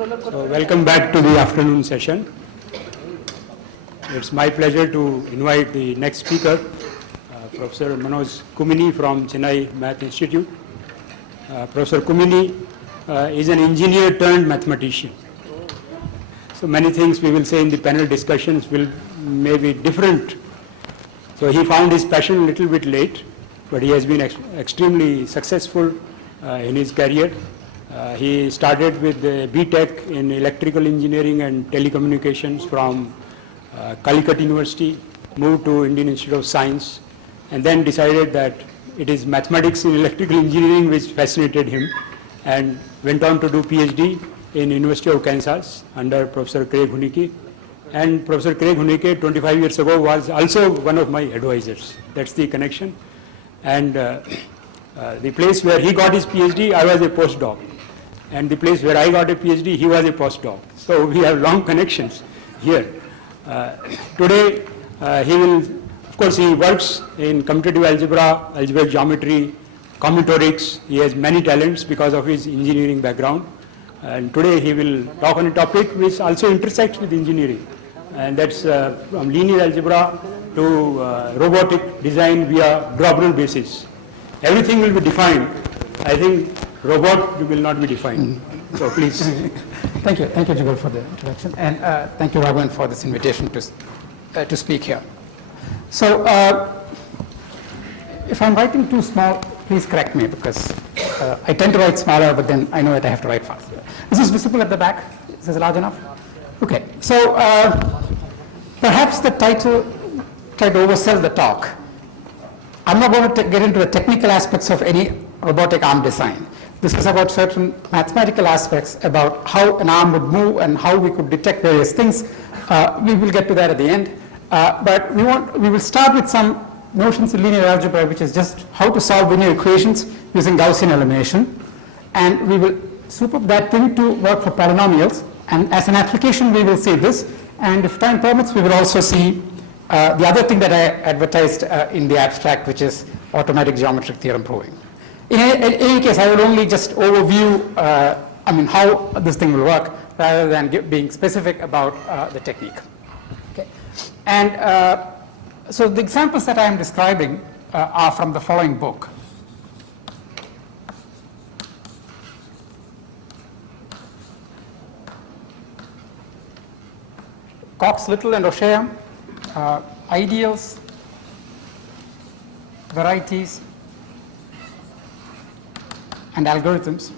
So welcome back to the afternoon session. It's my pleasure to invite the next speaker, Professor Manoj Kummini from Chennai Math Institute. Professor Kummini is an engineer turned mathematician. So many things we will say in the panel discussions may be different. So he found his passion a little bit late, but he has been extremely successful in his career. He started with B.Tech in electrical engineering and telecommunications from Calicut University, moved to Indian Institute of Science, and then decided that it is mathematics in electrical engineering which fascinated him, and went on to do PhD in University of Kansas under Professor Craig Huneke. And Professor Craig Huneke 25 years ago was also one of my advisors. That's the connection. And the place where he got his PhD, I was a postdoc. And the place where I got a PhD, he was a postdoc. So we have long connections here. Today, he will, of course, he works in commutative algebra, algebraic geometry, combinatorics. He has many talents because of his engineering background. And today he will talk on a topic which also intersects with engineering. And that's from linear algebra to robotic design via Groebner basis. Everything will be defined. I think robot will not be defined. So please. Thank you, Jugal, for the introduction, and thank you, Raghavan, for this invitation to speak here. So, if I'm writing too small, please correct me, because I tend to write smaller, but then I know that I have to write faster. Is this visible at the back? Is this large enough? Okay. So, perhaps the title tried to oversell the talk. I'm not going to get into the technical aspects of any robotic arm design. This is about certain mathematical aspects about how an arm would move and how we could detect various things. We will get to that at the end. But we will start with some notions in linear algebra, which is just how to solve linear equations using Gaussian elimination. And we will soup up that thing to work for polynomials. And as an application, we will see this. And if time permits, we will also see the other thing that I advertised in the abstract, which is automatic geometric theorem proving. In any case, I will only just overview, how this thing will work, rather than being specific about the technique. Okay. And so the examples that I am describing are from the following book. Cox, Little, and O'Shea, ideals, varieties, and algorithms.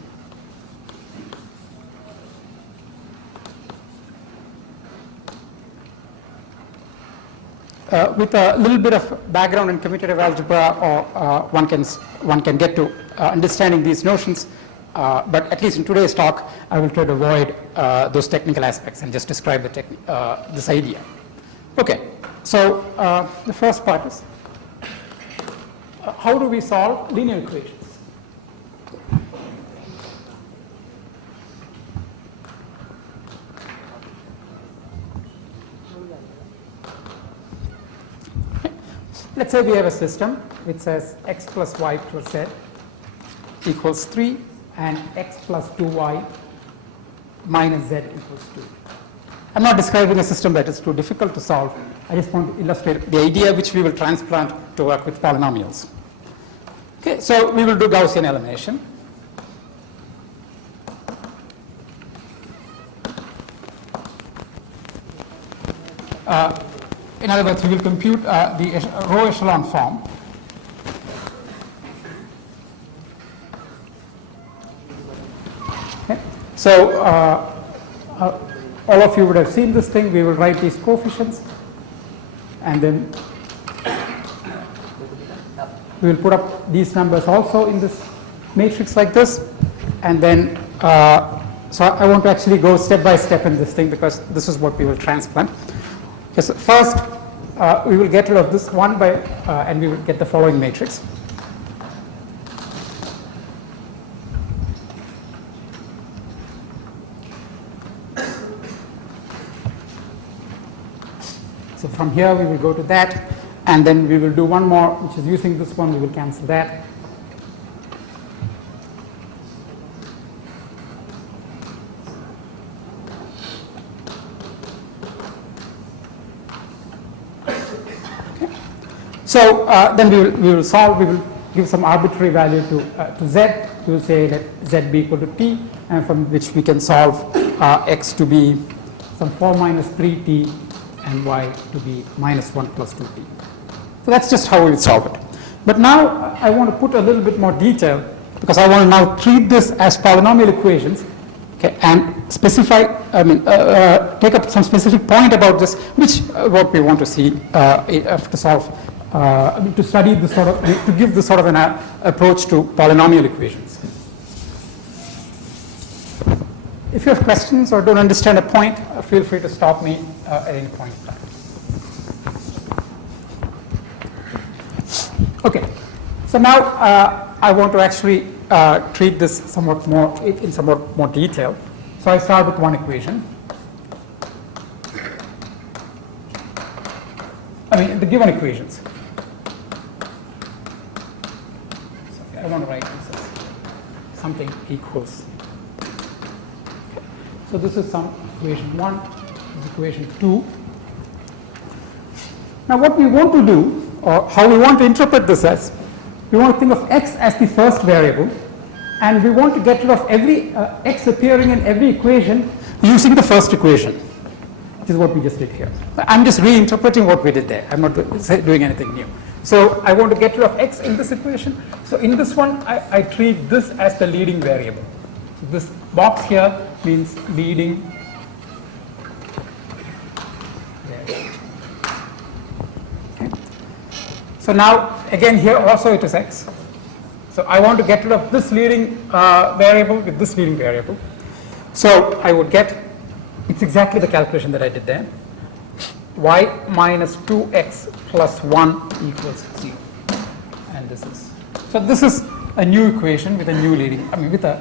With a little bit of background in commutative algebra, or one can get to understanding these notions. But at least in today's talk, I will try to avoid those technical aspects and just describe this idea. Okay, so the first part is how do we solve linear equations? Let's say we have a system which says x plus y plus z equals 3 and x plus 2y minus z equals 2. I'm not describing a system that is too difficult to solve. I just want to illustrate the idea which we will transplant to work with polynomials. Okay, so we will do Gaussian elimination. In other words, we will compute the row echelon form. Okay. So all of you would have seen this thing. We will write these coefficients, and then we will put up these numbers also in this matrix like this. And then, so I want to actually go step by step in this thing, because this is what we will transplant. Okay, so first, we will get rid of this one and we will get the following matrix. So from here, we will go to that, and then we will do one more, which is using this one. We will cancel that. So then we will solve, we will give some arbitrary value to z. We will say that z be equal to t, and from which we can solve x to be some 4 minus 3t and y to be minus 1 plus 2t. So that's just how we would solve it. But now I want to put a little bit more detail, because I want to now treat this as polynomial equations, okay, and specify, take up some specific point about this, which what we want to see to solve, to study this sort of, to give this sort of an approach to polynomial equations. If you have questions or don't understand a point, feel free to stop me at any point in time. Okay, so now I want to actually treat this somewhat more in somewhat more detail. So I start with one equation. The given equations. So I want to write this as something equals. Okay. So this is some equation 1, this is equation 2. Now what we want to do, or how we want to interpret this as, we want to think of x as the first variable, and we want to get rid of every x appearing in every equation using the first equation, which is what we just did here. I'm just reinterpreting what we did there. I'm not doing anything new. So I want to get rid of x in this equation. So in this one, I treat this as the leading variable. So this box here means leading variable. Okay. So now, again, here also it is x. So I want to get rid of this leading variable with this leading variable. So I would get, it's exactly the calculation that I did there. Y minus 2x plus 1 equals 0. And this is, so this is a new equation with a new leading, with a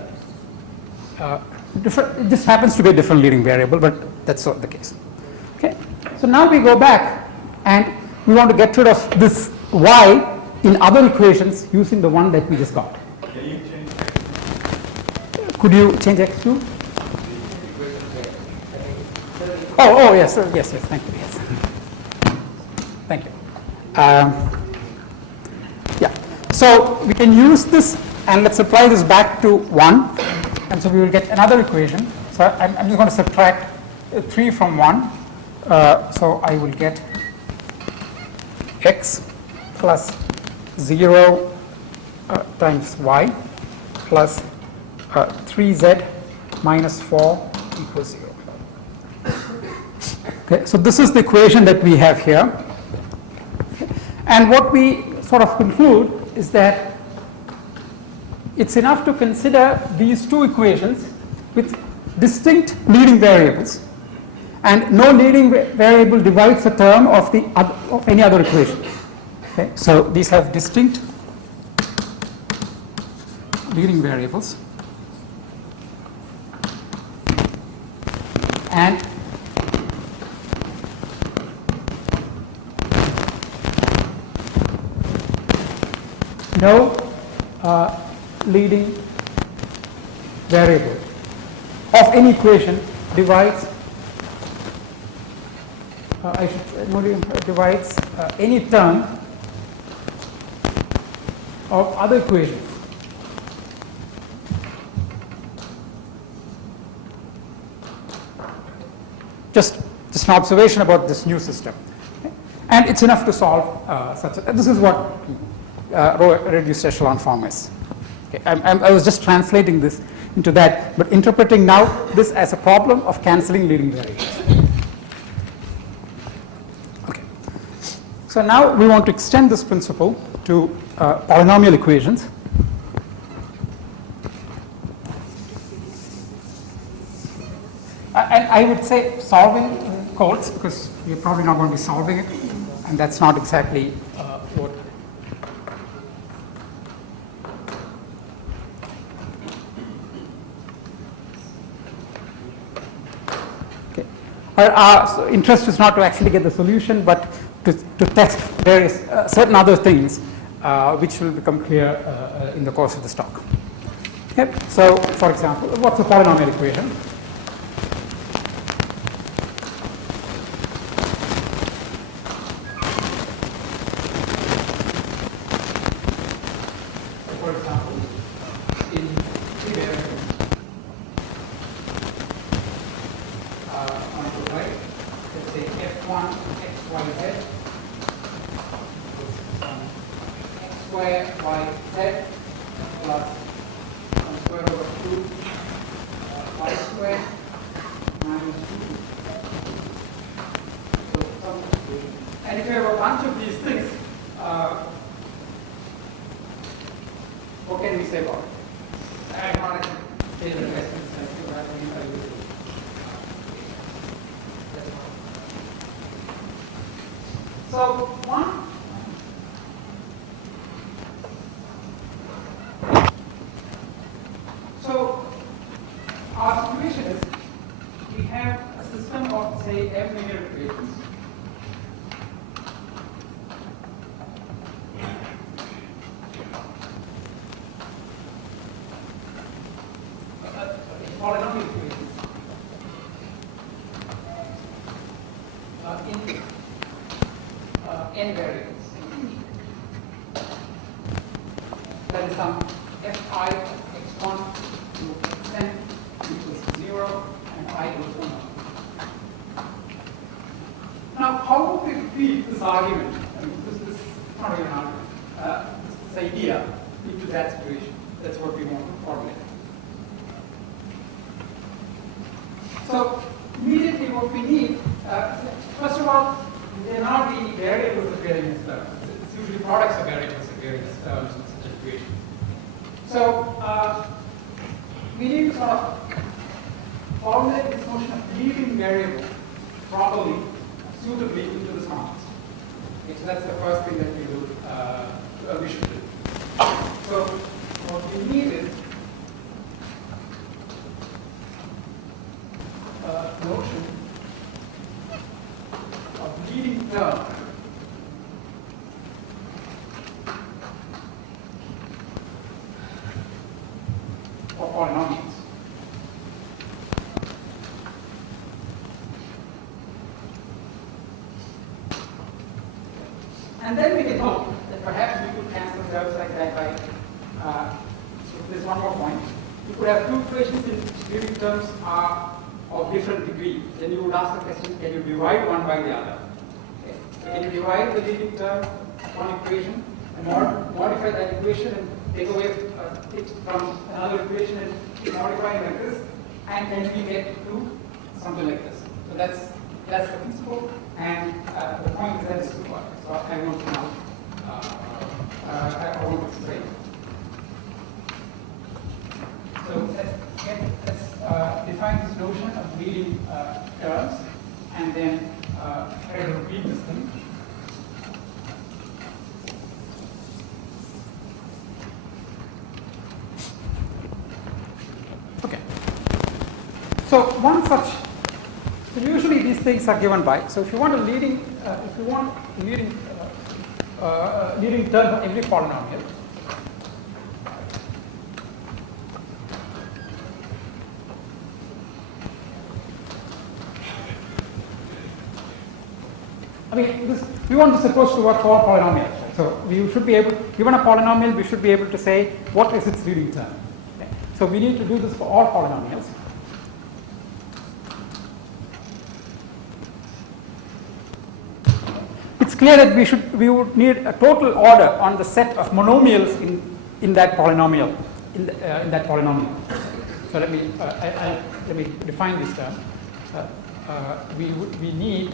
different, it just happens to be a different leading variable, but that's not the case. Okay. So now we go back and we want to get rid of this y in other equations using the one that we just got. Can you change Could you change x to? Oh, yes, yes, thank you, yes. Thank you. Yeah, so we can use this, and let's apply this back to 1, and so we will get another equation. So I'm just going to subtract 3 from 1, so I will get x plus 0 times y plus 3z minus 4 equals 0. Okay, so this is the equation that we have here. Okay. And what we sort of conclude is that it's enough to consider these two equations with distinct leading variables, and no leading variable divides a term of any other equation. Okay, so these have distinct leading variables, and no leading variable of any equation divides divides any term of other equations. Just an observation about this new system. Okay? And it's enough to solve this is what row reduced echelon form is. Okay? I was just translating this into that, but interpreting now this as a problem of cancelling leading variables. Okay. So now we want to extend this principle to polynomial equations. And I would say solving in quotes, because we're probably not going to be solving it, and that's not exactly what. Okay. Our interest is not to actually get the solution, but to test various certain other things, which will become clear in the course of this talk. Okay. So, for example, what's a polynomial equation? 1 x, y, z x square y z plus 1 square over 2 y square minus 2. And if you have a bunch of these things, what can we say about it? I want to say the questions. So one. So our situation is we have a system of say m linear equations. Polynomial equations in n variables. That is some fi of x1 to xn equals 0 and I equals 1. Now, how would we repeat this argument? I mean, this is not even an argument. This idea into that situation. That's what we want to formulate. So immediately what we need, first of all, they are not the variables of variance terms. It's usually products of variables of variance terms in such an equation. So we need to sort of formulate this notion of leading variable properly, suitably into this context. Okay, so that's the first thing that we should do. So what we need is notion of leading term for polynomials. And then we can hope that perhaps we could cancel terms like that by, so there's one more point. You could have two equations in which leading terms are of different degree. Then you would ask the question, can you divide one by the other? Okay. So can you divide the leading term of one equation and modify that equation and take away it from another equation and modify it like this? And then we get to something like this. So that's the principle, and the point is that it's required. So I want to now I want to explain. So let's define this notion of leading terms, and then try to repeat this thing. Okay. So one such. So usually these things are given by. So if you want a leading leading term for every polynomial. I mean, we want this approach to work for all polynomials. Right? So we should be able, given a polynomial, we should be able to say what is its leading term. Okay? So we need to do this for all polynomials. It's clear that we would need a total order on the set of monomials in that polynomial. In that polynomial. So let me define this term. We need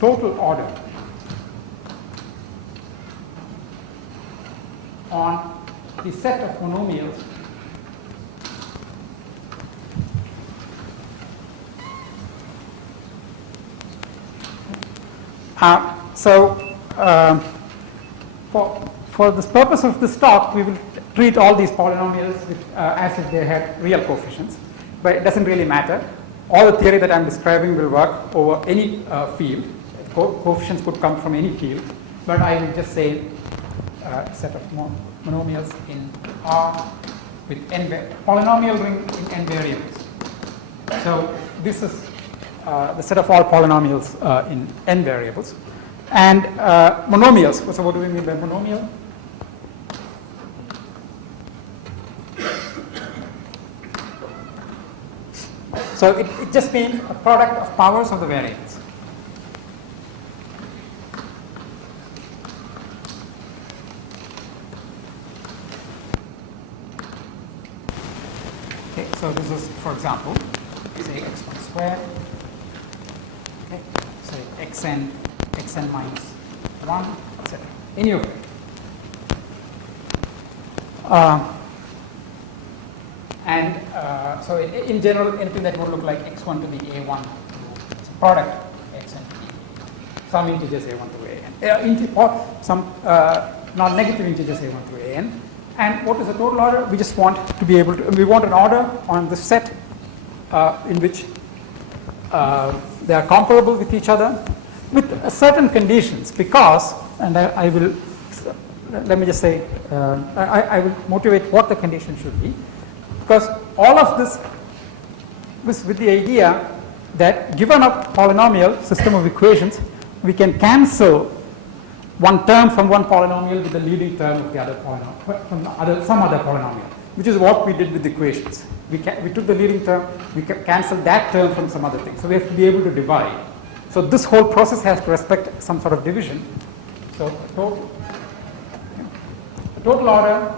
total order on the set of monomials for the purpose of this talk, we will treat all these polynomials as if they had real coefficients, but it doesn't really matter. All the theory that I'm describing will work over any field. Coefficients could come from any field, but I will just say a set of monomials in R with n polynomial ring in n variables. So this is the set of all polynomials in n variables. And monomials, so what do we mean by monomial? So it just means a product of powers of the variables. Okay, so this is, for example, say x1 squared, okay, say xn minus 1, etc. Any of it. So in general, anything that would look like x1 to the a1, it's a product xn to the some integers a1 to an, or some non-negative integers a1 to an. And what is the total order? We just want to be able to, we want an order on the set in which they are comparable with each other with certain conditions, because, and I will, let me just say, I will motivate what the condition should be, because all of this was with the idea that given a polynomial system of equations, we can cancel one term from one polynomial with the leading term of the other polynomial, from some other polynomial, which is what we did with the equations. We took the leading term, we canceled that term from some other thing. So we have to be able to divide. So this whole process has to respect some sort of division. So total order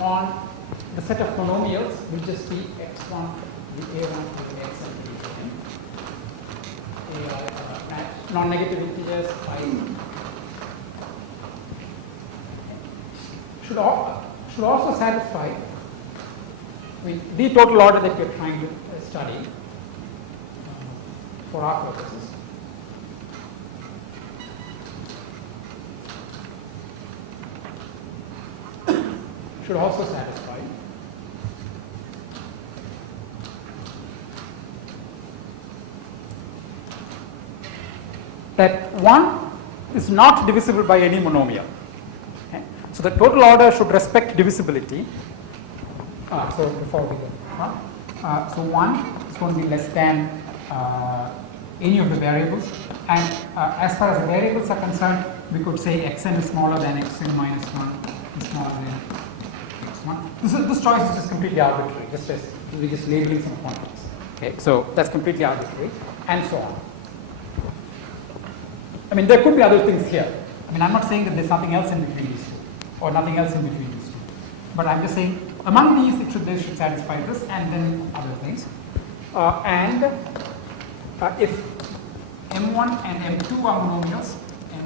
on the set of monomials will just be x1 to the a1 to the xn to the an, non-negative integers I should also satisfy, I mean, the total order that we are trying to study for our purposes. Should also satisfy that 1 is not divisible by any monomial. Okay? So the total order should respect divisibility. So before we go, so 1 is going to be less than any of the variables, and as far as the variables are concerned, we could say xn is smaller than xn minus 1 is smaller than this choice is just completely arbitrary, just as we're just labeling some quantities. Okay, so that's completely arbitrary, and so on. I mean, there could be other things here. I mean, I'm not saying that there's something else in between these two, or nothing else in between these two. But I'm just saying, among these, they should satisfy this, and then other things. If m1 and m2 are monomials,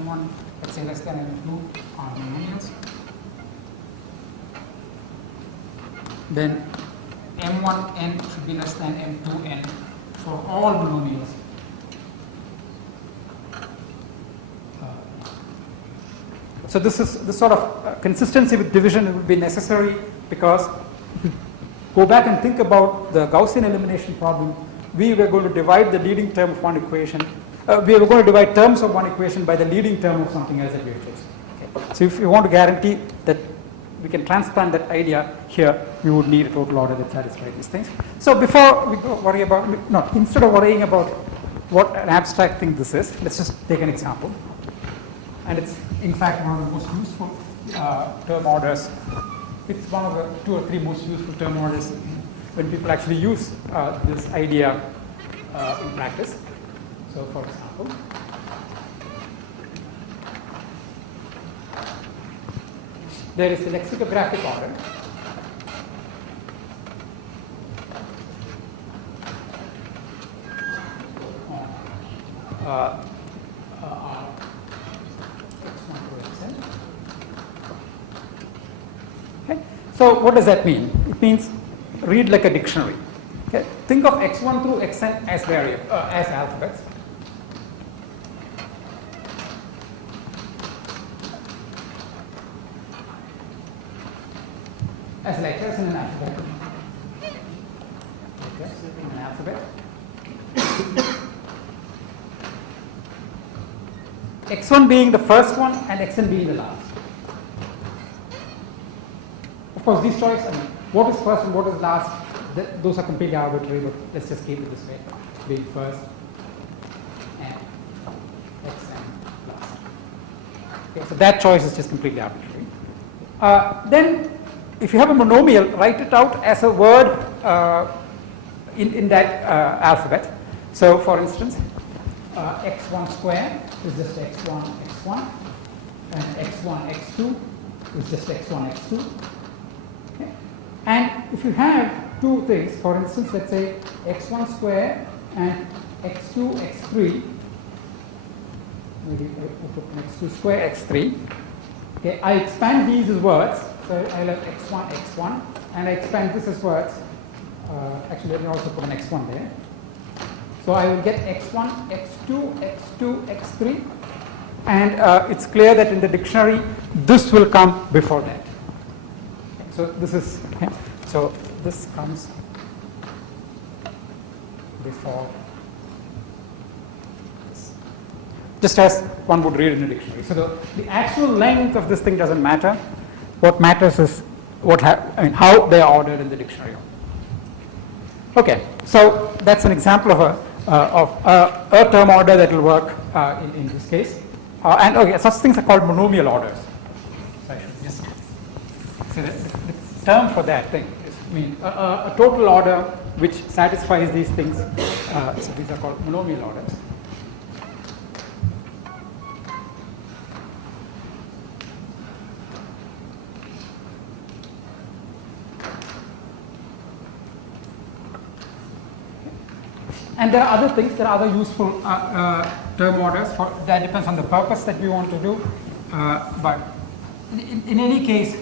m1, let's say less than m2 are monomials, then m1n should be less than m2n for all monomials. So this sort of consistency with division would be necessary, because if you go back and think about the Gaussian elimination problem, we were going to divide the leading term of one equation. We were going to divide terms of one equation by the leading term of something else that we have chosen. Okay. So if you want to guarantee that we can transplant that idea here, we would need a total order that satisfies these things. So before we go worry about, no, instead of worrying about what an abstract thing this is, let's just take an example. And it's in fact one of the most useful term orders. It's one of the 2 or 3 most useful term orders when people actually use this idea in practice. So for example, there is the lexicographic order. Okay. So what does that mean? It means read like a dictionary. Okay. Think of x1 through xn as as alphabets. As letters in an alphabet. Letters in an alphabet. x1 being the first one and xn being the last. Of course, these choices, I mean, what is first and what is last those are completely arbitrary, but let's just keep it this way, being first and xn plus. Okay, so that choice is just completely arbitrary. Then, if you have a monomial, write it out as a word in that alphabet. So, for instance, x1 square is just x1, x1, and x1, x2 is just x1, x2. Okay. And if you have two things, for instance, let's say x1 square and x2, x3, maybe we'll put x2 square, x3. Okay, I expand these as words, so I'll have x1, x1, and I expand this as words. Actually, let me also put an x1 there. So I will get x1, x2, x2, x3, and it's clear that in the dictionary this will come before that. So this is so this comes before this, just as one would read in a dictionary. So the actual length of this thing doesn't matter. What matters is how they are ordered in the dictionary. Okay, so that's an example of a term order that will work in this case. And okay, such things are called monomial orders. So I should just say that the term for that thing is a total order which satisfies these things. So these are called monomial orders. And there are other things, there are other useful term orders. That depends on the purpose that we want to do. But in any case,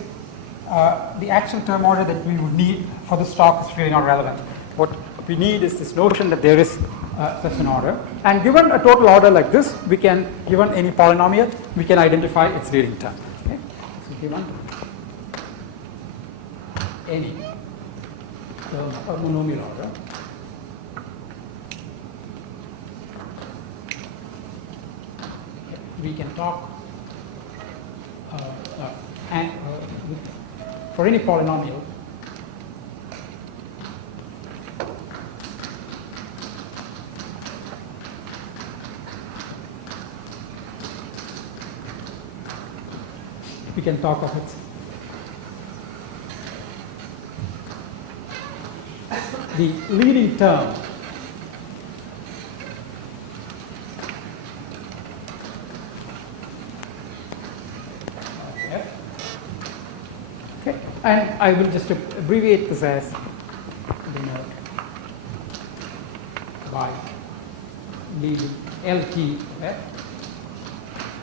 the actual term order that we would need for this talk is really not relevant. What we need is this notion that there is such an order. And given a total order like this, we can, given any polynomial, we can identify its leading term. Okay? So given any term, a monomial order, we can talk for any polynomial we can talk of its the leading term and I will just abbreviate this as denote by leading LT F.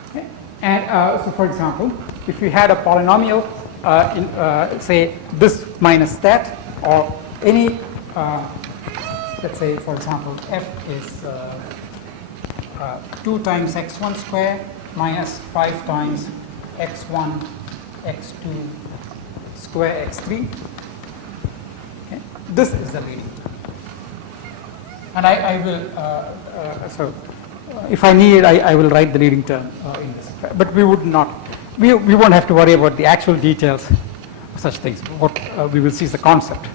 Okay. And so, for example, if we had a polynomial in say this minus that, or any let's say, for example, F is 2 times x1 square minus 5 times x1 x2 square x3. Okay. This is the leading term. And I will, so if I need, I will write the leading term in this. But we would not, we won't have to worry about the actual details of such things. What we will see is the concept.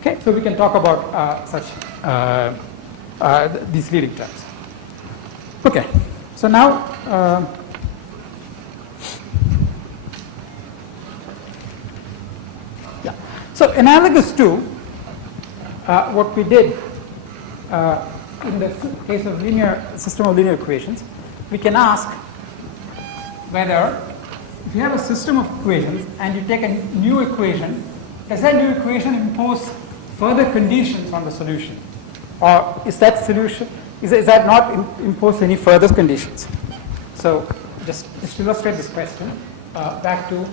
Okay, so we can talk about such these leading terms. Okay, so now so analogous to what we did in the case of linear system of linear equations, we can ask whether if you have a system of equations and you take a new equation, does that new equation impose further conditions on the solution, or is that solution is that not impose any further conditions? So just to illustrate this question, back to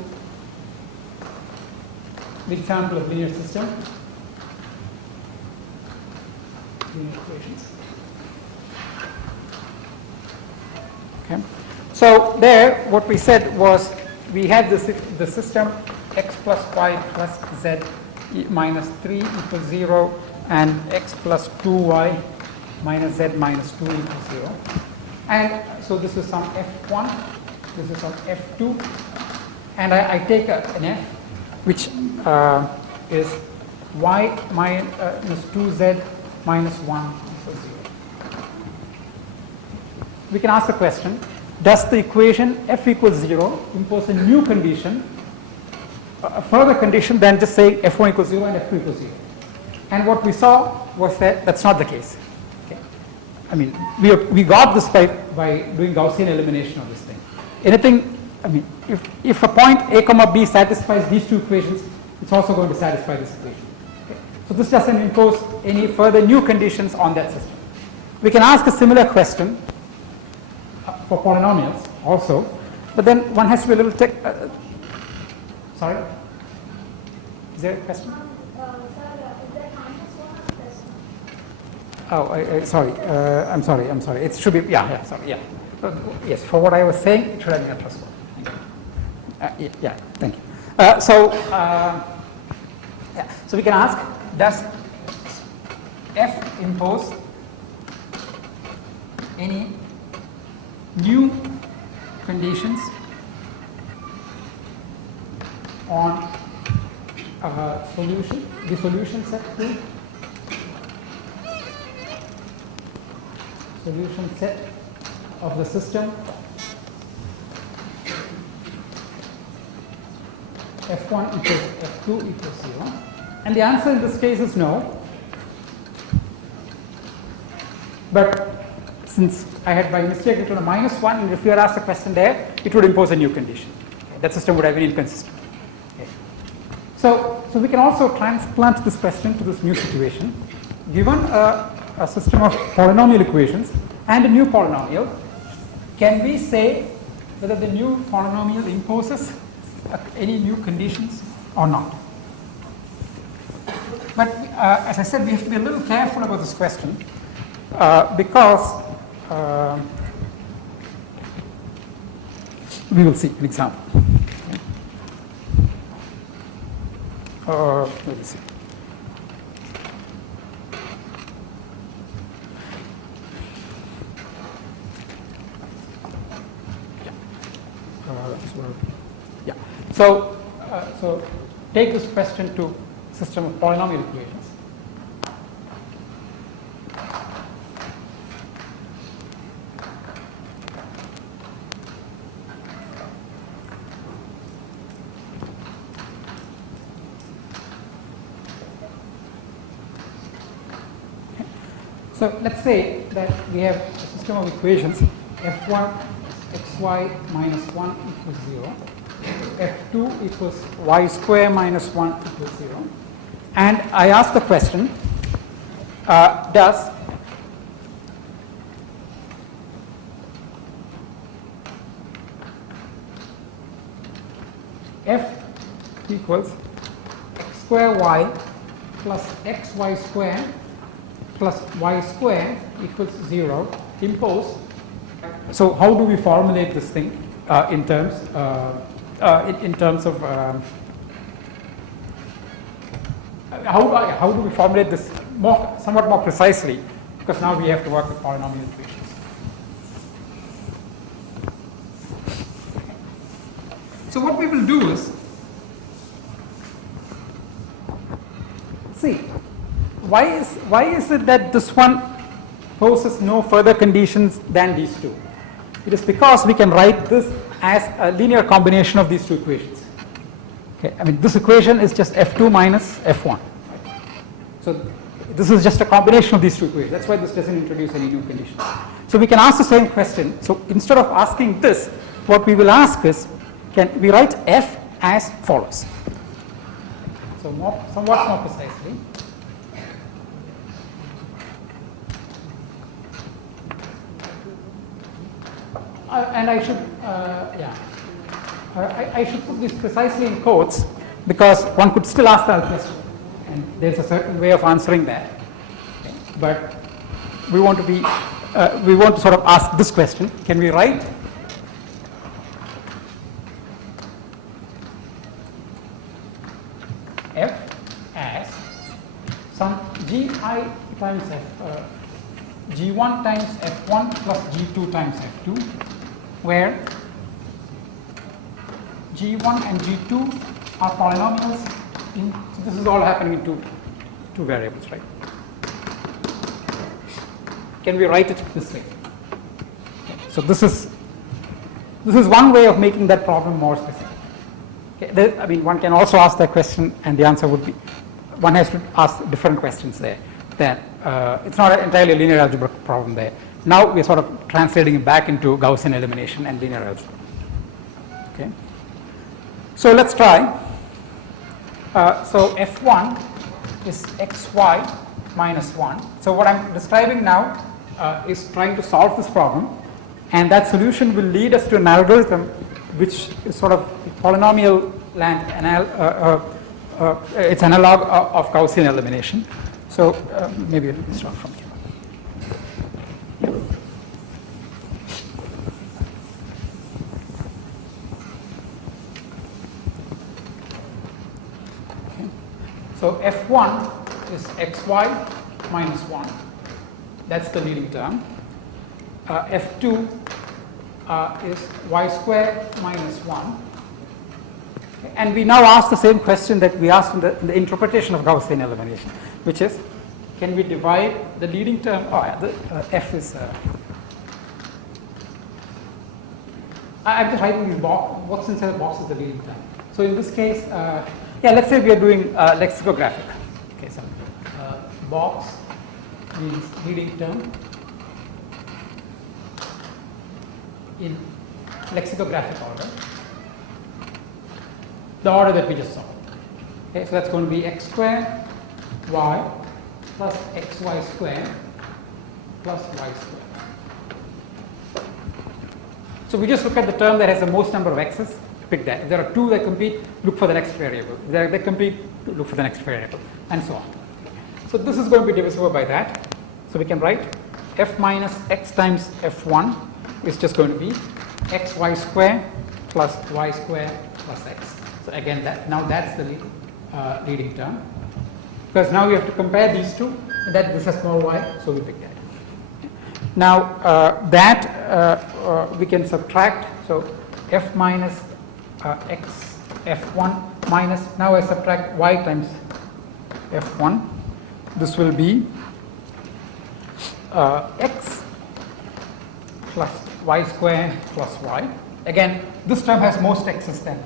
the example of linear system, linear equations. Okay. So there, what we said was we had the system x plus y plus z minus 3 equals 0, and x plus 2y minus z minus 2 equals 0. And so this is some f1, this is some f2, and I take an f which is y minus 2z minus 1 equals 0. We can ask the question, does the equation f equals 0 impose a new condition, a further condition than just saying f1 equals 0 and f2 equals 0? And what we saw was that that's not the case. Okay? I mean, we got this by doing Gaussian elimination of this thing. Anything, I mean, if a point a comma b satisfies these two equations, it's also going to satisfy this equation. Okay? So this doesn't impose any further new conditions on that system. We can ask a similar question for polynomials also, but then one has to be a little sorry? Is there a question? Oh, sorry. I'm sorry. It should be, sorry, yeah. Yes, for what I was saying, it should have been a plus 1. Yeah, thank you. So we can ask, does f impose any new conditions on solution, the solution set to solution set of the system f1 equals f2 equals 0? And the answer in this case is no. But since I had by mistake written a minus 1, and if you had asked a question there, it would impose a new condition. Okay, that system would have been inconsistent. Okay. So we can also transplant this question to this new situation. Given a system of polynomial equations and a new polynomial, can we say whether the new polynomial imposes any new conditions or not? But as I said, we have to be a little careful about this question because we will see an example. Let me see. Yeah. So take this question to system of polynomial equations. So let's say that we have a system of equations f1 xy minus 1 equals 0, f2 equals y square minus 1 equals 0. And I ask the question, does f equals x square y plus xy square plus y square equals 0 impose? So how do we formulate this thing in terms of how do we formulate this somewhat more precisely, because now we have to work with polynomial equations. So what we will do is see why is it that this one poses no further conditions than these two? It is because we can write this as a linear combination of these two equations. Okay, I mean, this equation is just f2 minus f1. So this is just a combination of these two equations. That's why this doesn't introduce any new conditions. So we can ask the same question. So instead of asking this, what we will ask is, can we write f as follows? So somewhat more precisely. And I should, I should put this precisely in quotes because one could still ask that question, and there's a certain way of answering that. Okay. But we want to sort of ask this question: can we write f as some gi times f, g1 times f1 plus g2 times f2, where g1 and g2 are polynomials so this is all happening in two variables, right? Can we write it this way? So this is one way of making that problem more specific. Okay, I mean, one can also ask that question, and the answer would be, one has to ask different questions there. Then it's not entirely a linear algebra problem there. Now we're sort of translating it back into Gaussian elimination and linear algebra. Okay. So let's try. So f1 is xy minus 1. So what I'm describing now is trying to solve this problem, and that solution will lead us to an algorithm which is sort of polynomial land, it's analog of Gaussian elimination. So maybe let me start from here. Okay. So f1 is xy minus 1. That's the leading term. f2 is y squared minus 1. And we now ask the same question that we asked in the interpretation of Gaussian elimination, which is, can we divide the leading term? F is. I'm just writing in box. What's inside the box is the leading term. So in this case, let's say we are doing lexicographic. Okay, so box means leading term in lexicographic order, the order that we just saw. Okay, so that's going to be x squared y plus xy squared plus y squared. So we just look at the term that has the most number of x's, pick that. If there are two that compete, look for the next variable. If they compete, look for the next variable, and so on. So this is going to be divisible by that. So we can write f minus x times f1 is just going to be xy squared plus y squared plus x. So again, that's the leading term. Because now we have to compare these two, and that this has small y, so we pick that. Now we can subtract, so f minus x f1 minus, now I subtract y times f1. This will be x plus y squared plus y. Again, this term has most x's than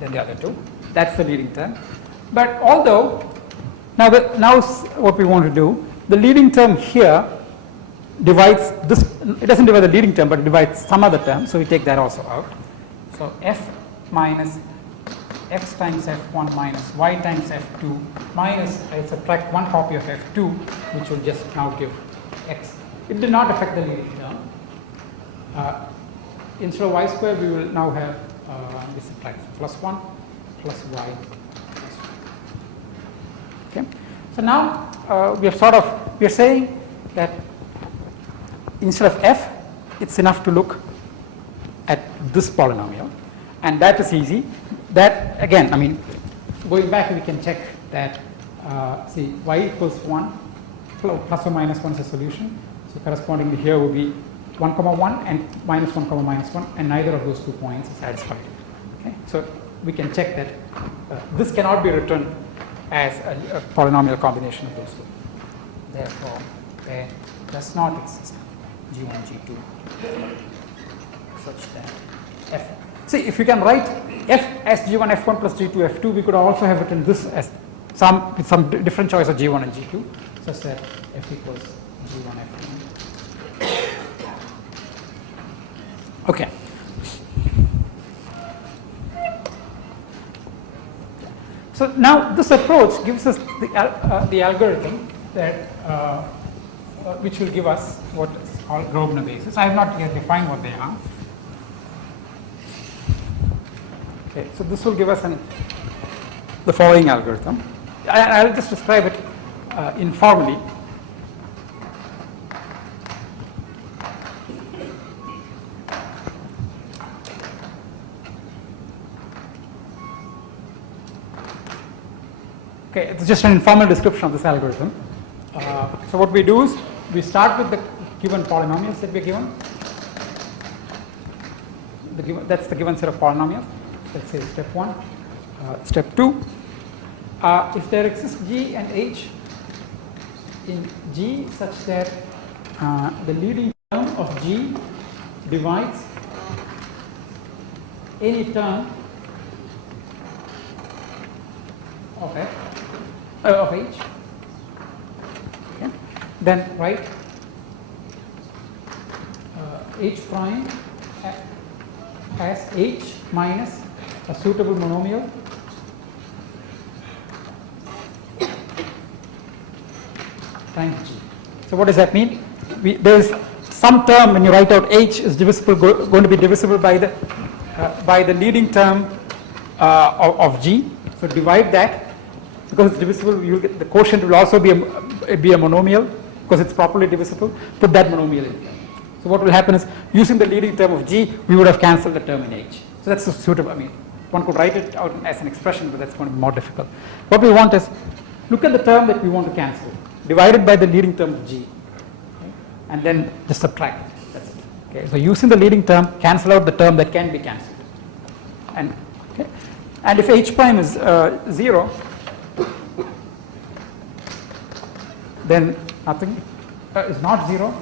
the other two. That's the leading term. But although, now what we want to do, the leading term here divides this, it doesn't divide the leading term, but it divides some other term, so we take that also out. So f minus x times f1 minus y times f2 minus, I subtract one copy of f2, which will just now give x. It did not affect the leading term. Instead of y squared, we will now have, we subtract plus 1 plus y plus 1. Okay. So now we are saying that instead of f, it's enough to look at this polynomial, and that is easy. That again, I mean, going back, we can check that, see, y equals 1, plus or minus 1 is a solution. So correspondingly here will be 1 comma 1 and minus 1 comma minus 1, and neither of those 2 points is satisfied. Okay? So we can check that this cannot be written as a polynomial combination of those two. Therefore, there does not exist g1, g2 such that f. See, if you can write f as g1, f1 plus g2, f2, we could also have written this as some different choice of g1 and g2, such that f equals g1, f1. Okay. So now this approach gives us the algorithm that which will give us what is called Groebner basis. I have not yet defined what they are. Okay, so this will give us the following algorithm. I'll just describe it informally. Okay, it's just an informal description of this algorithm. So what we do is we start with the given polynomials that we're given. That's the given set of polynomials. Let's say step 1. Step 2, if there exists g and h in G such that the leading term of G divides any term of F of H. Okay. Then write H prime as H minus a suitable monomial times G. So what does that mean? There is some term when you write out H is divisible, going to be divisible by the leading term of G. So divide that. Because it's divisible, you'll get the quotient will also be a monomial because it's properly divisible. Put that monomial in. So what will happen is, using the leading term of G, we would have cancelled the term in H. So that's suitable. I mean, one could write it out as an expression, but that's going to be more difficult. What we want is, look at the term that we want to cancel, divided by the leading term of G, okay, and then just subtract it. That's it. Okay. So using the leading term, cancel out the term that can be cancelled. And okay. And if H prime is 0, then nothing is not 0.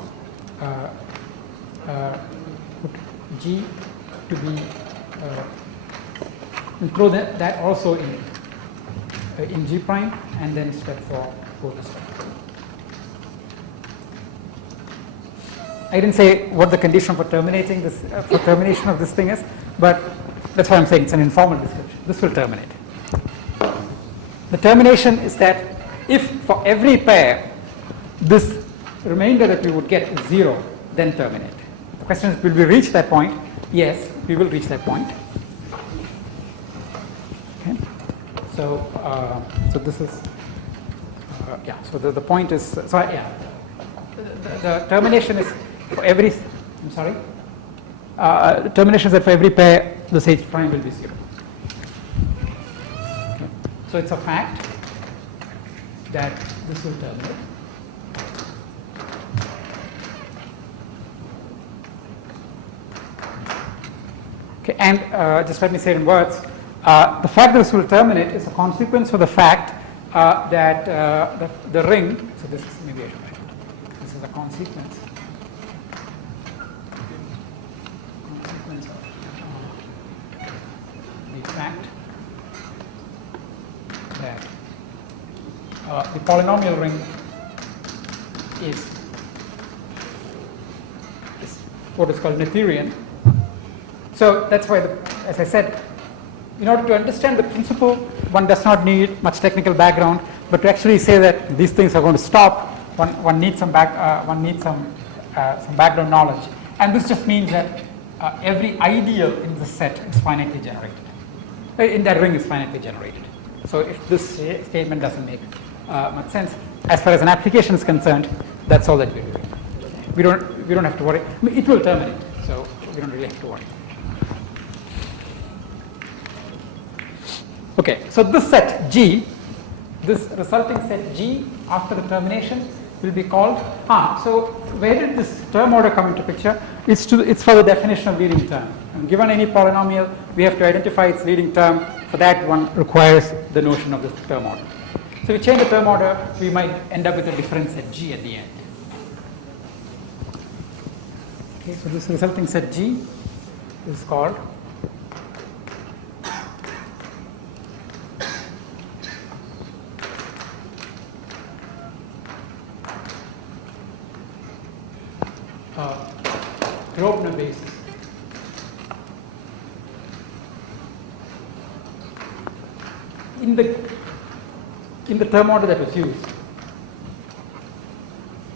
Put G to be, and throw that also in G prime, and then step 4 go this way. I didn't say what the condition for terminating this, for termination of this thing is, but that's why I'm saying it's an informal description. This will terminate. The termination is that if for every pair this remainder that we would get is 0, then terminate. The question is, will we reach that point? Yes, we will reach that point. Okay. So, so this is, yeah. So the point is, so yeah, the termination is for every. I'm sorry. The termination is that for every pair, this H prime will be 0. Okay. So it's a fact that this will terminate. Okay, and just let me say it in words. The fact that this will terminate is a consequence of the fact that the ring. So this is, maybe I should write it. This is a consequence. Consequence of the fact that the polynomial ring is what is called Noetherian. So that's why, as I said, in order to understand the principle, one does not need much technical background, but to actually say that these things are going to stop, one needs some background knowledge. And this just means that every ideal in the set is finitely generated. In that ring is finitely generated. So if this statement doesn't make much sense, as far as an application is concerned, that's all that we're doing. We don't have to worry. I mean, it will terminate, so we don't really have to worry. Okay, so this set G, this resulting set G after the termination will be called, so where did this term order come into picture? It's for the definition of leading term. And given any polynomial, we have to identify its leading term. For that, one requires the notion of this term order. So if we change the term order, we might end up with a different set G at the end. Okay, so this resulting set G is called Groebner basis. In the term order that was used,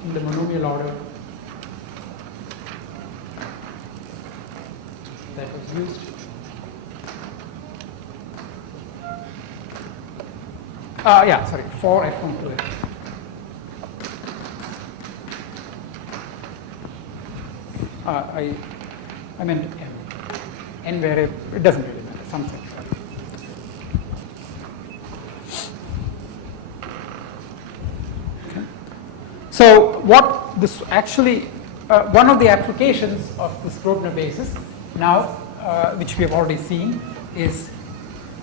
in the monomial order that was used, yeah, sorry, for F1 to F. I meant n variable, it doesn't really matter, some sense. Okay. So what this actually, one of the applications of this Groebner basis now, which we have already seen, is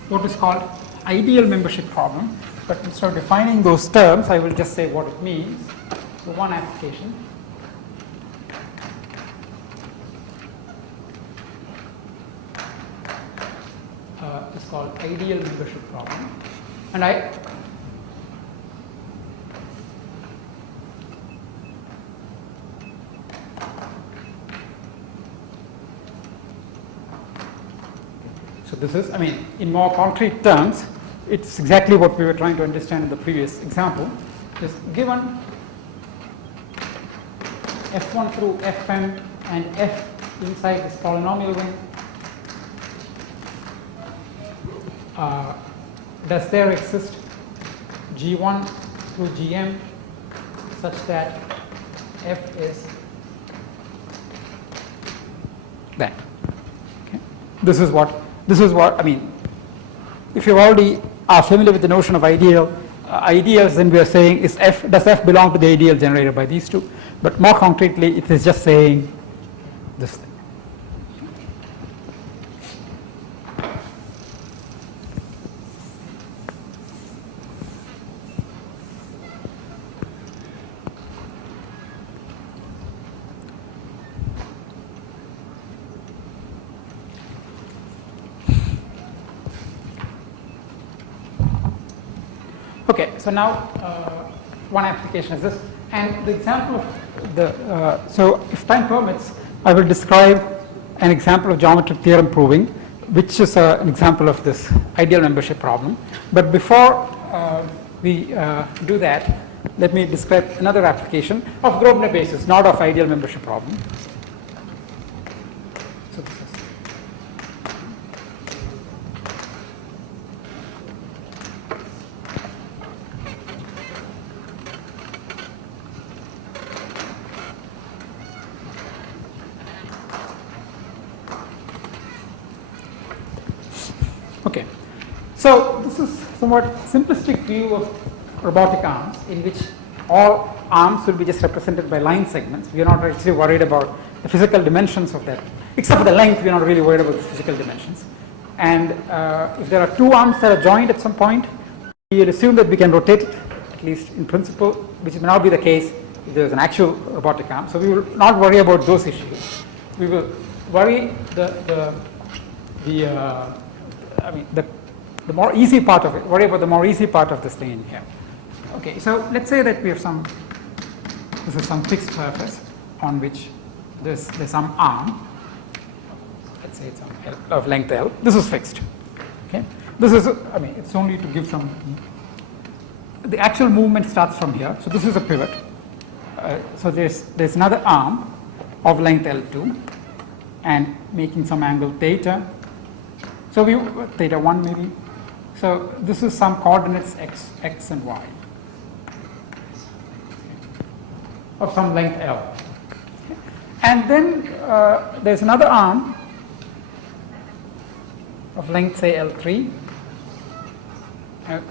what is called ideal membership problem. but instead of defining those terms, I will just say what it means. So one application. Is called ideal membership problem. And so this is, I mean, in more concrete terms, it's exactly what we were trying to understand in the previous example. Just given f1 through fn and f inside this polynomial ring, does there exist g1 through gm such that f is that? Okay. This is what I mean. If you already are familiar with the notion of ideals, then we are saying does f belong to the ideal generated by these two? But more concretely, it is just saying this thing. Okay, so now one application is this, and the example of the so if time permits, I will describe an example of geometric theorem proving, which is an example of this ideal membership problem. But before we do that, let me describe another application of Groebner basis, not of ideal membership problem. So this is okay. So this is somewhat simplistic view of robotic arms in which all arms will be just represented by line segments. We are not actually worried about the physical dimensions of that. Except for the length, we are not really worried about the physical dimensions. And if there are two arms that are joined at some point, we will assume that we can rotate it, at least in principle, which may not be the case if there is an actual robotic arm. So we will not worry about those issues. We will worry the more easy part of it, worry about the more easy part of this thing in here. Okay, so let's say that we have this is some fixed surface on which there's some arm. Let's say it's of length L. This is fixed. Okay, this is, I mean, it's only to give some, the actual movement starts from here. So this is a pivot. So there's another arm of length L2 and making some angle theta. So theta 1 maybe. So this is some coordinates x and y of some length L. And then there's another arm of length say L3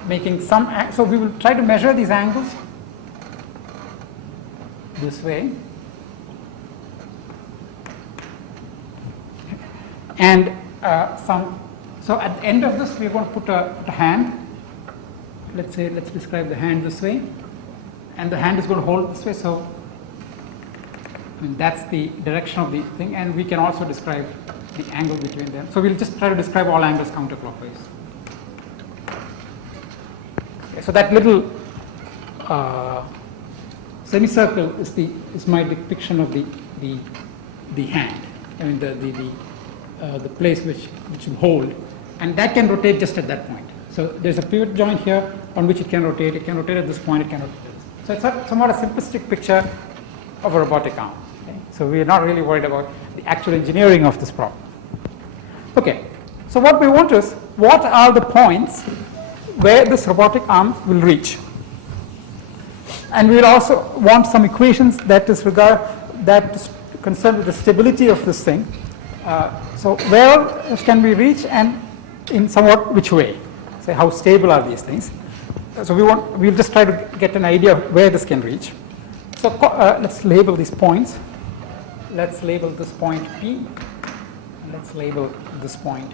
making some, so we will try to measure these angles this way. And so at the end of this, we're going to put a hand. Let's describe the hand this way. And the hand is going to hold this way. So I mean, that's the direction of the thing. And we can also describe the angle between them. So we'll just try to describe all angles counterclockwise. Okay, so that little semicircle is my depiction of the hand. I mean the place which will hold, and that can rotate just at that point. So there's a pivot joint here on which it can rotate. It can rotate at this point. It can rotate at this. So it's somewhat a simplistic picture of a robotic arm. Okay? So we are not really worried about the actual engineering of this problem. Okay. So what we want is, what are the points where this robotic arm will reach? And we will also want some equations that is concerned with the stability of this thing. So where can we reach, and in somewhat which way? Say, how stable are these things? So we'll just try to get an idea of where this can reach. So let's label these points. Let's label this point P, and let's label this point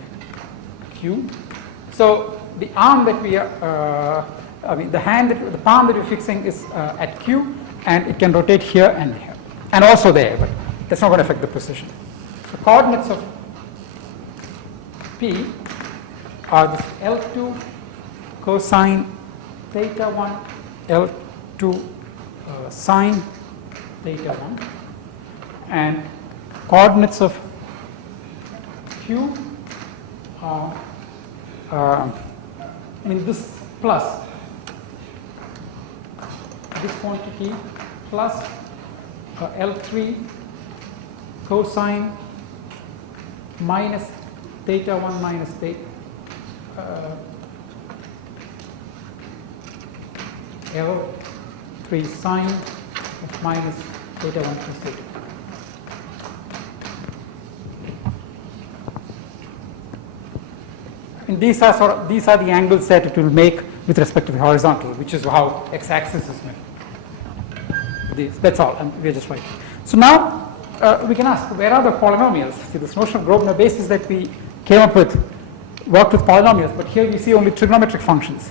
Q. So the arm that we are I mean, the palm that you're fixing is at Q, and it can rotate here and here, and also there, but that's not going to affect the position. So coordinates of P are this L2 cosine theta 1, L2 sine theta 1, and coordinates of Q are in this plus this quantity plus L3 cosine minus theta 1 minus theta L3 sine of minus theta 1 plus theta. And these are the angles that it will make with respect to the horizontal, which is how x-axis is made. That's all, and we're just writing. So now we can ask, where are the polynomials? See, this notion of Groebner basis that we came up with worked with polynomials, but here we see only trigonometric functions.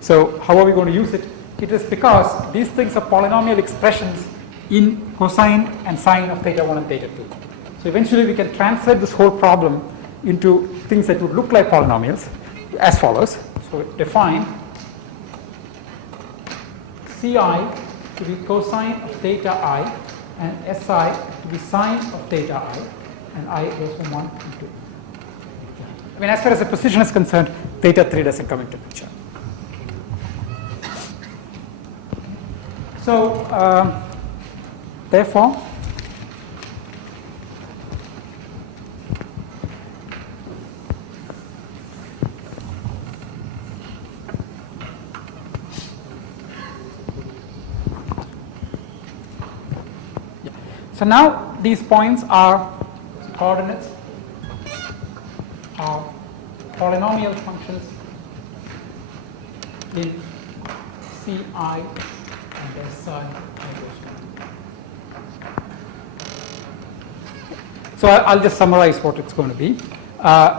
So how are we going to use it? It is because these things are polynomial expressions in cosine and sine of theta 1 and theta 2. So eventually we can translate this whole problem into things that would look like polynomials as follows. So define Ci to be cosine of theta I and Si to be sine of theta I, and I goes from 1 to 2. I mean, as far as the position is concerned, theta 3 doesn't come into picture. So therefore so now these points are coordinates are polynomial functions in Ci and Si. So I'll just summarize what it's going to be.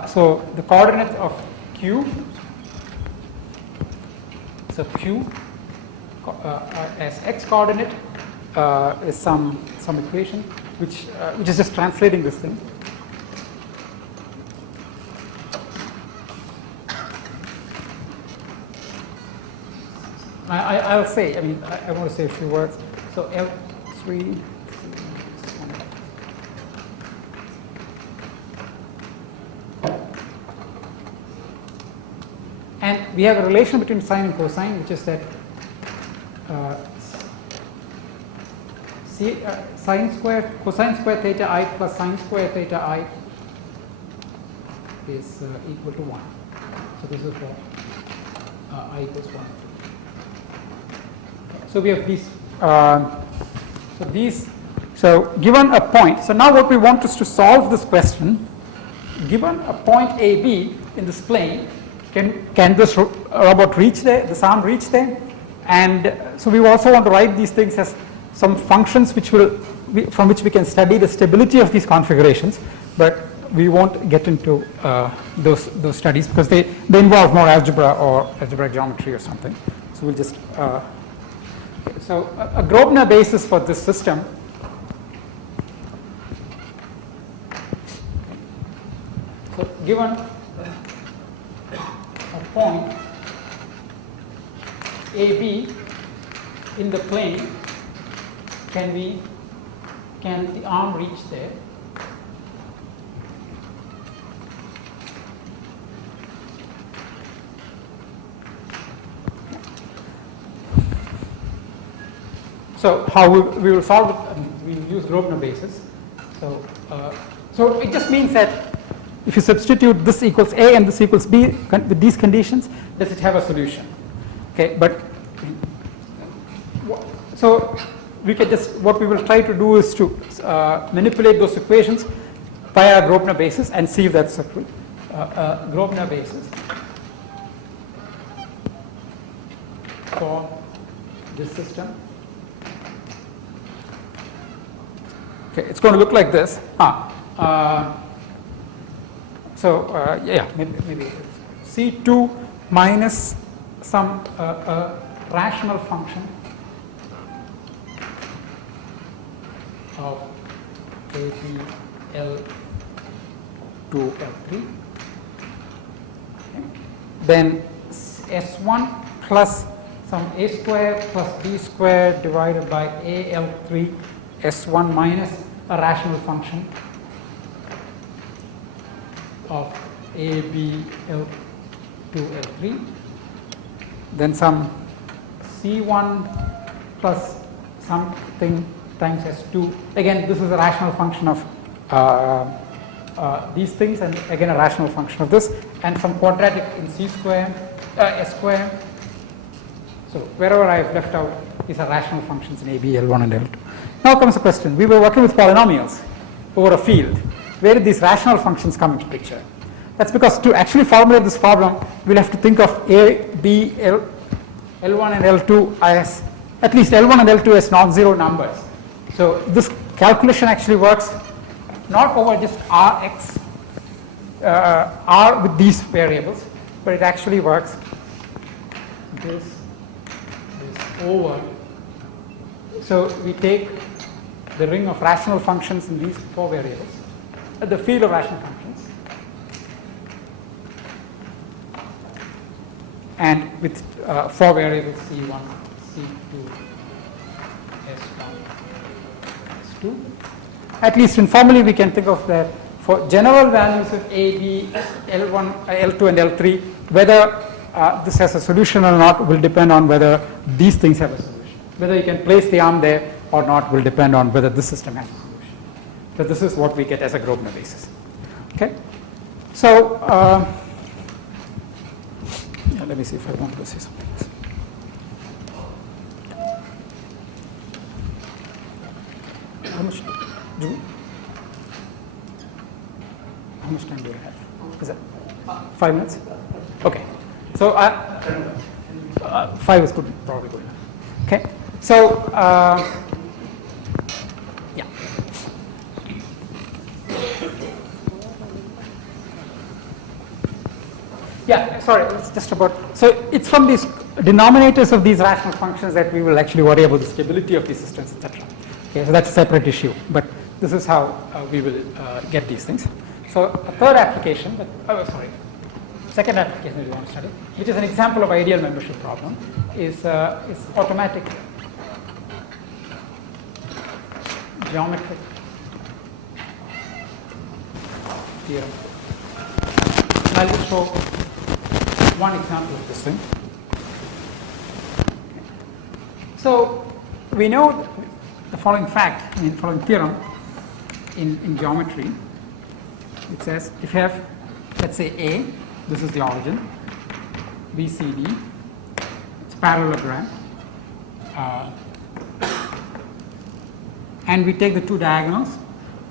So the coordinate of Q, so Q as x coordinate is some equation which is just translating this thing. I'll say, I mean, I want to say a few words. So L3, and we have a relation between sine and cosine, which is that sine square, cosine square theta I plus sine square theta I is equal to 1. So this is for I equals 1. So we have these, so given a point, so now what we want is to solve this question, given a point AB in this plane, can this robot reach there, this arm reach there? And so we also want to write these things as some functions which from which we can study the stability of these configurations, but we won't get into those studies because they involve more algebra or algebraic geometry or something. So we'll just so a Groebner basis for this system so given a point AB in the plane, can the arm reach there? So how we will solve it, we will use Groebner basis. So so it just means that if you substitute this equals A and this equals B with these conditions, does it have a solution? Okay, but so we can just, what we will try to do is to manipulate those equations via a Groebner basis and see if that's a Groebner basis for this system. Okay, it's going to look like this. So yeah, maybe C2 minus some rational function of a, b, L, 2, L3. Okay. Then S1 plus some a square plus b square divided by a L3 S1 minus a rational function of a, b, L2, L3. Then some C1 plus something times S2. Again, this is a rational function of these things, and again a rational function of this, and some quadratic in C square, S square. So wherever I have left out, these are rational functions in A, B, L1 and L2. Now comes the question. We were working with polynomials over a field. Where did these rational functions come into picture? That's because to actually formulate this problem, we'll have to think of A, B, L1 and L2 as, at least L1 and L2 as non-zero numbers. So this calculation actually works not over just Rx, R with these variables, but it actually works this over. So we take the ring of rational functions in these 4 variables, the field of rational functions, and with 4 variables C1, C2, S1, S2. At least informally we can think of that for general values of A, B, L1, L2 and L3, whether this has a solution or not will depend on whether these things have a solution. Whether you can place the arm there or not will depend on whether this system has a solution. So this is what we get as a Groebner basis. Okay? So yeah, let me see if I want to say something else. How much time do I have? Is that 5 minutes? Okay. So 5 is good, probably good enough. Okay. So yeah. Yeah, sorry, it's just about, so it's from these denominators of these rational functions that we will actually worry about the stability of these systems, etc. Okay, so that's a separate issue, but this is how we will get these things. So a third application, second application that we want to study, which is an example of ideal membership problem, is automatic geometric theorem. I'll just show one example of this thing. So we know the following fact, I mean following theorem in geometry. It says if you have, let's say A, this is the origin, B, C, D, it's parallelogram, and we take the 2 diagonals,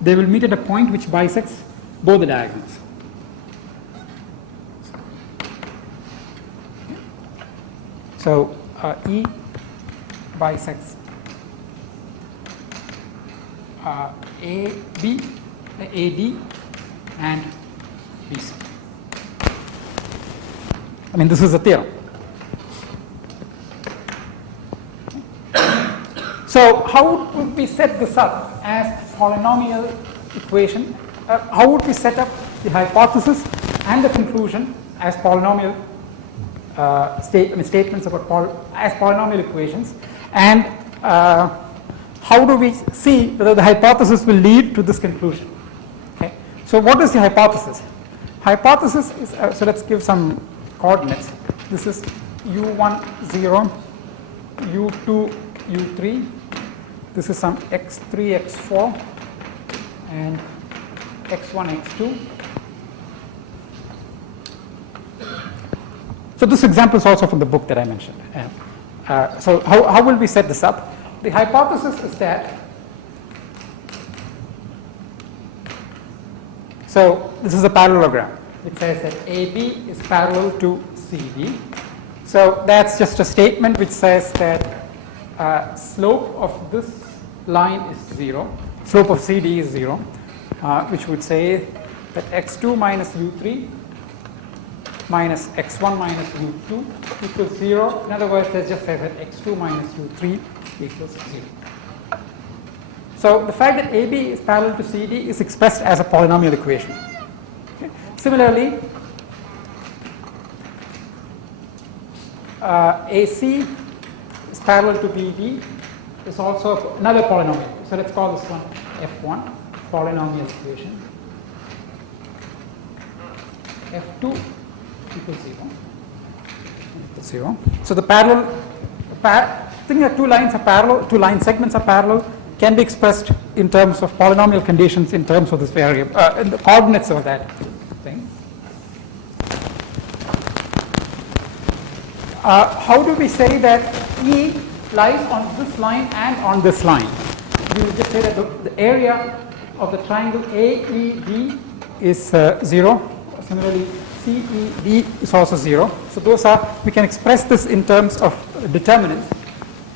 they will meet at a point which bisects both the diagonals. So E bisects AB, AD and BC. I mean, this is a theorem. So how would we set this up as polynomial equation? How would we set up the hypothesis and the conclusion as polynomial statements about as polynomial equations? And how do we see whether the hypothesis will lead to this conclusion? Okay. So what is the hypothesis? Hypothesis is, so let's give some coordinates. This is u1, 0, u2, u3. This is some x3, x4, and x1, x2. So this example is also from the book that I mentioned. So how will we set this up? The hypothesis is that, so this is a parallelogram. It says that AB is parallel to CD. So that's just a statement which says that slope of this line is 0, slope of CD is 0, which would say that x2 minus u3 minus x1 minus u2 equals 0. In other words, let's just say that x2 minus u3 equals 0. So the fact that AB is parallel to CD is expressed as a polynomial equation. Okay. Similarly, AC is parallel to BD is also another polynomial. So let's call this one F1, polynomial equation. F2 equals 0. So the thing that two lines are parallel, two line segments are parallel, can be expressed in terms of polynomial conditions in terms of this variable, in the coordinates of that thing. How do we say that E lies on this line and on this line? We will just say that the area of the triangle AED is 0. Similarly, CED is also 0. So those are, we can express this in terms of determinants.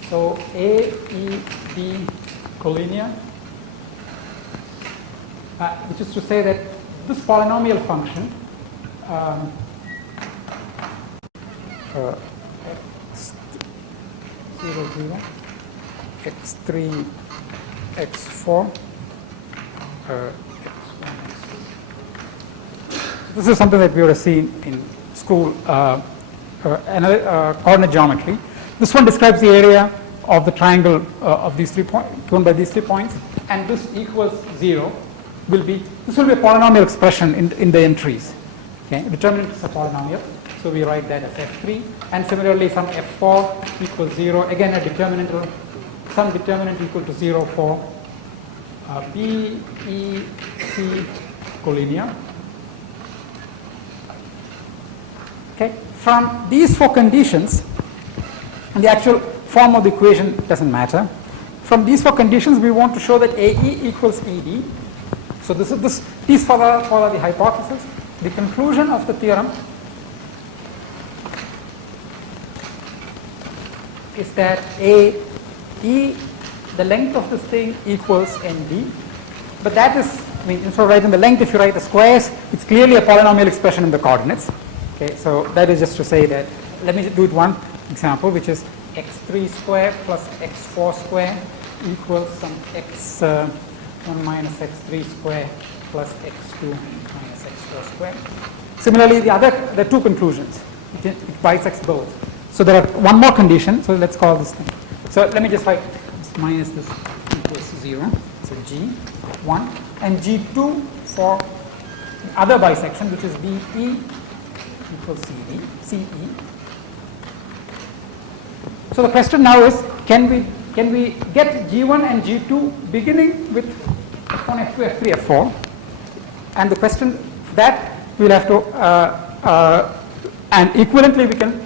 So AED collinear, which is to say that this polynomial function x0, x3, x4, x1, this is something that we would have seen in school, coordinate geometry. This one describes the area of the triangle of these 3 points, given by these 3 points, and this equals 0 will be, this will be a polynomial expression in the entries. Okay, determinant is a polynomial, so we write that as F3, and similarly some F4 equals 0, again a determinant, some determinant equal to 0 for B, E, C collinear. Okay, from these 4 conditions, and the actual form of the equation doesn't matter. From these 4 conditions, we want to show that AE equals ED. So these follow the hypothesis. The conclusion of the theorem is that AE, the length of this thing equals ND. But that is, I mean, instead of writing the length, if you write the squares, it's clearly a polynomial expression in the coordinates. Okay, so that is just to say that, let me do it one example, which is x3 square plus x4 square equals some x1 minus x3 square plus x2 minus x4 square. Similarly, the 2 conclusions, it bisects both. So there are one more condition, so let's call this thing. So let me just write minus this equals 0, so G1, and G2 for the other bisection, which is BE equals CE. So the question now is, can we get G1 and G2 beginning with F1, F2, F3, F4? And the question that we'll have to, and equivalently we can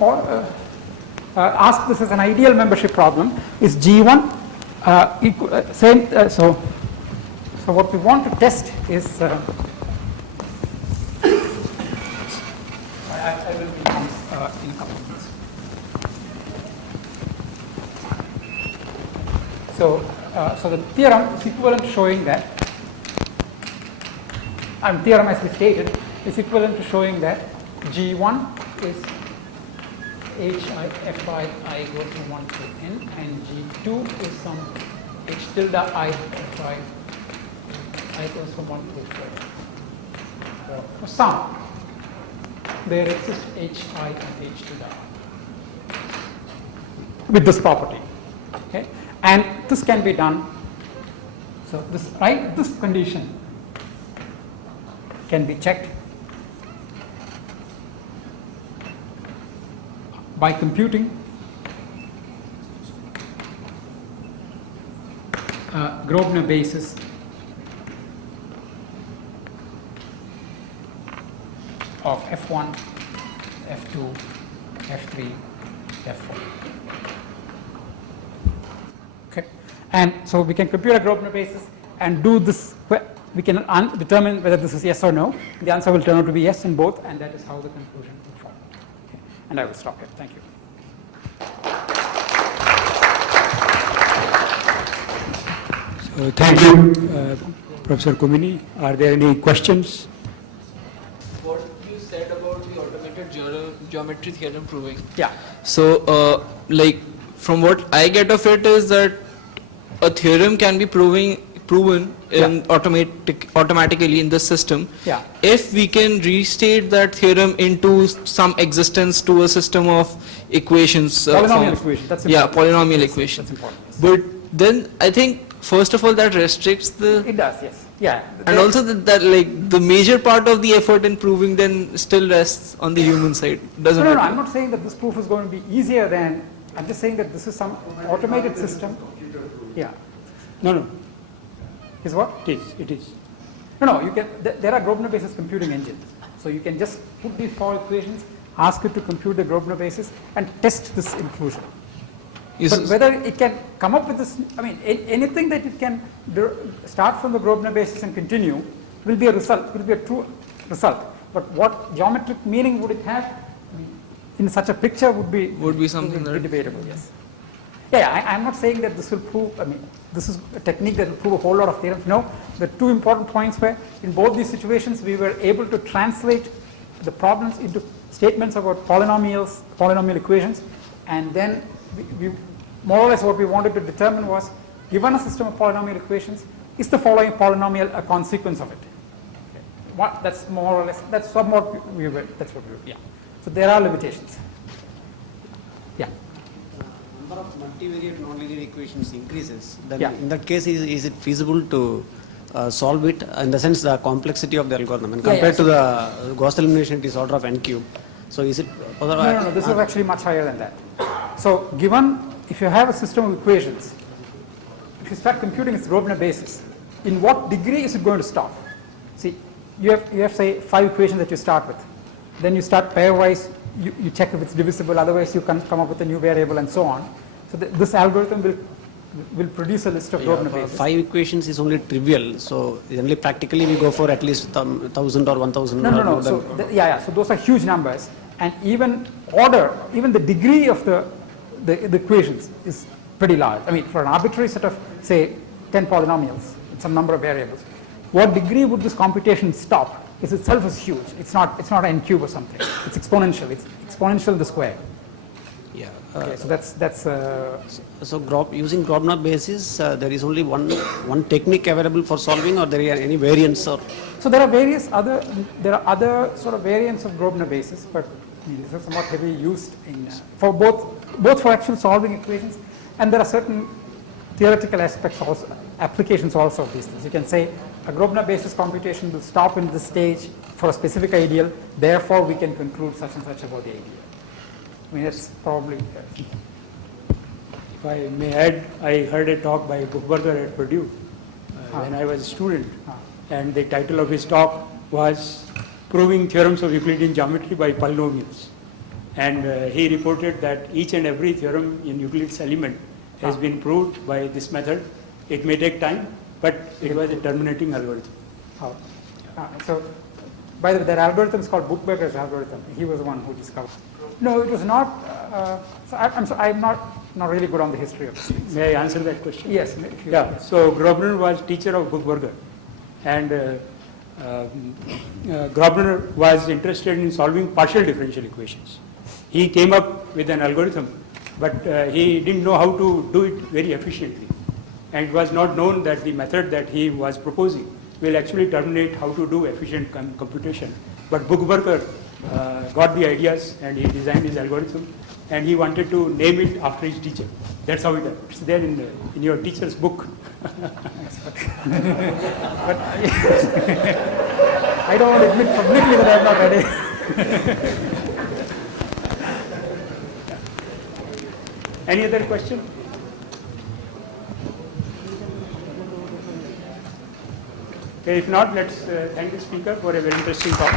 ask this as an ideal membership problem. Is G1 same? So what we want to test is. I will be in a couple of minutes. So the theorem is equivalent to showing that, and theorem as we stated is equivalent to showing that G1 is Hi I goes from 1 to n, and G2 is some H tilde I Fi I goes from 1 to 4. For some, there exists Hi and H tilde I with this property. Okay? And this can be done. So this condition can be checked by computing Groebner basis of F1, F2, F3, F4. Okay, and so we can compute a Groebner basis and do this. We can determine whether this is yes or no. The answer will turn out to be yes in both, and that is how the conclusion will form. Okay. And I will stop here. Thank you. So thank you, Professor Kummini. Are there any questions? What you said about the automated journal geometry theorem proving. Yeah. So, like, from what I get of it is that a theorem can be proven in automatically in the system Yeah. if we can restate that theorem into some existence to a system of equations. Polynomial equation, that's yeah, important. polynomial That's equation. important. Yes. But then I think first of all that restricts the It does, yes. Yeah. and also that like the major part of the effort in proving then still rests on the human side, doesn't No, it? I'm not saying that this proof is going to be easier than, I'm just saying that this is some automated system. Yeah. No, Is what? it is. No, you can, there are Groebner basis computing engines. So you can just put these four equations, ask it to compute the Groebner basis and test this inclusion. Yes, But whether it can come up with this, I mean, anything that it can start from the Groebner basis and continue will be a result, will be a true result. But what geometric meaning would it have in such a picture would be something that debatable, yes. Yeah, I'm not saying that this will prove, I mean, this is a technique that will prove a whole lot of theorems. No, the two important points were, in both these situations, we were able to translate the problems into statements about polynomials, polynomial equations, and then we more or less what we wanted to determine was, given a system of polynomial equations, is the following polynomial a consequence of it? Okay. That's more or less, that's what we were, yeah. So there are limitations. Yeah. Number of multivariate nonlinear equations increases, then Yeah. in that case, is it feasible to solve it in the sense the complexity of the algorithm? And Yeah, compared yeah, to the Gauss elimination, it is order of n cube. So is it? No, this is actually much higher than that. So given, if you have a system of equations, if you start computing its Groebner basis, in what degree is it going to stop? See, you have say 5 equations that you start with. Then you start pairwise, you check if it's divisible, otherwise you can come up with a new variable and so on. So this algorithm will produce a list of Groebner bases. 5 equations is only trivial. So generally, practically, we go for at least 1,000 or 1,000. No. So so those are huge numbers, and even the degree of the equations is pretty large. I mean, for an arbitrary set of say 10 polynomials, some number of variables, what degree would this computation stop? Is itself is huge. It's not n cube or something. It's exponential. It's exponential in the square. Yeah. Okay, so that's. So using Groebner basis, there is only one technique available for solving, or there are any variants or? So there are other sort of variants of Groebner basis, but these are somewhat heavily used in for both for actual solving equations, and there are certain theoretical aspects also, applications also of these things. You can say a Groebner basis computation will stop in this stage for a specific ideal, therefore we can conclude such and such about the ideal. I mean, that's probably. If I may add, I heard a talk by Buchberger at Purdue when I was a student, and the title of his talk was Proving Theorems of Euclidean Geometry by Polynomials. And he reported that each and every theorem in Euclid's element has been proved by this method. It may take time, but it was a terminating algorithm. So, by the way, that algorithm is called Buchberger's algorithm. He was the one who discovered. No, it was not. I'm not really good on the history of this. May I answer that question? Yes. Yeah. So Groebner was teacher of Buchberger, and Groebner was interested in solving partial differential equations. He came up with an algorithm, but he didn't know how to do it very efficiently, and it was not known that the method that he was proposing will actually terminate how to do efficient computation. But Buchberger got the ideas and he designed his algorithm, and he wanted to name it after his teacher. That's how it's there in your teacher's book. But I don't want to admit publicly that I have not read it. Any other question? Okay, if not, let's thank the speaker for a very interesting talk.